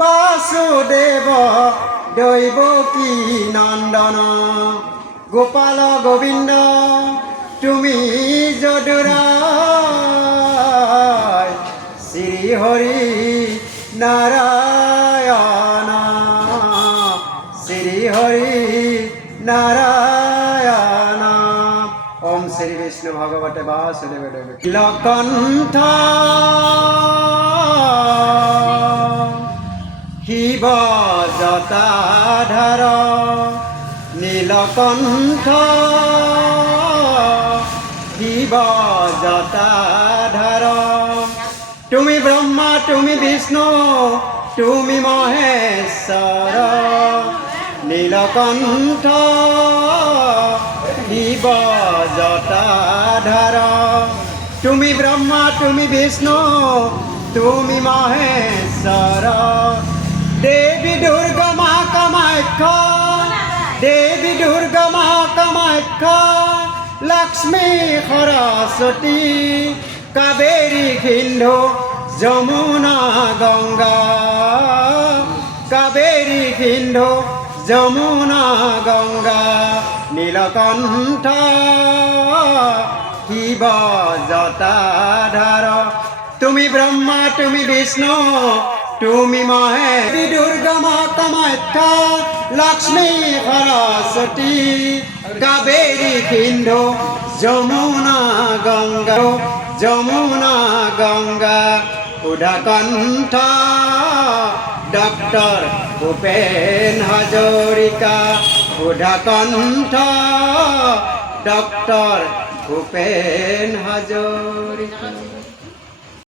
বাসুদেব দৈবকী নন্দন গোপাল গোবিন্দ তুমি যদুরায় শ্রী হরি নারায়ণ শ্রী হরি নারায়ণ। ওম শ্রী বিষ্ণু ভগবতে বাসুদেব নীলকণ্ঠ শিব জটাধর নীলকণ্ঠ শিব জটাধর তুমি ব্রহ্মা তুমি বিষ্ণু তুমি মহেশ্বর নীলকণ্ঠ শিব জটাধর তুমি ব্রহ্মা তুমি বিষ্ণু তুমি মহেশ্বর দেবী দুর্গা মা কামাখ্যা দেবী দুর্গা মা কামাখ্যা লক্ষ্মী সরস্বতী কাবেরী সিন্ধু যমুনা গঙ্গা কাবেরী সিন্ধু যমুনা গঙ্গা নীলকণ্ঠ শিব জটাধর তুমি ব্রহ্মা তুমি বিষ্ণু তুমি মহেশ্বরী দুর্গা মা কামাখ্যা লক্ষ্মী সরস্বতী কাবেরী সিন্ধু যমুনা গঙ্গা যমুনা গঙ্গা উদাকণ্ঠ ডক্টর ভূপেন হাজৰিকা উদাকণ্ঠ ডক্টর ভূপেন হাজৰিকা।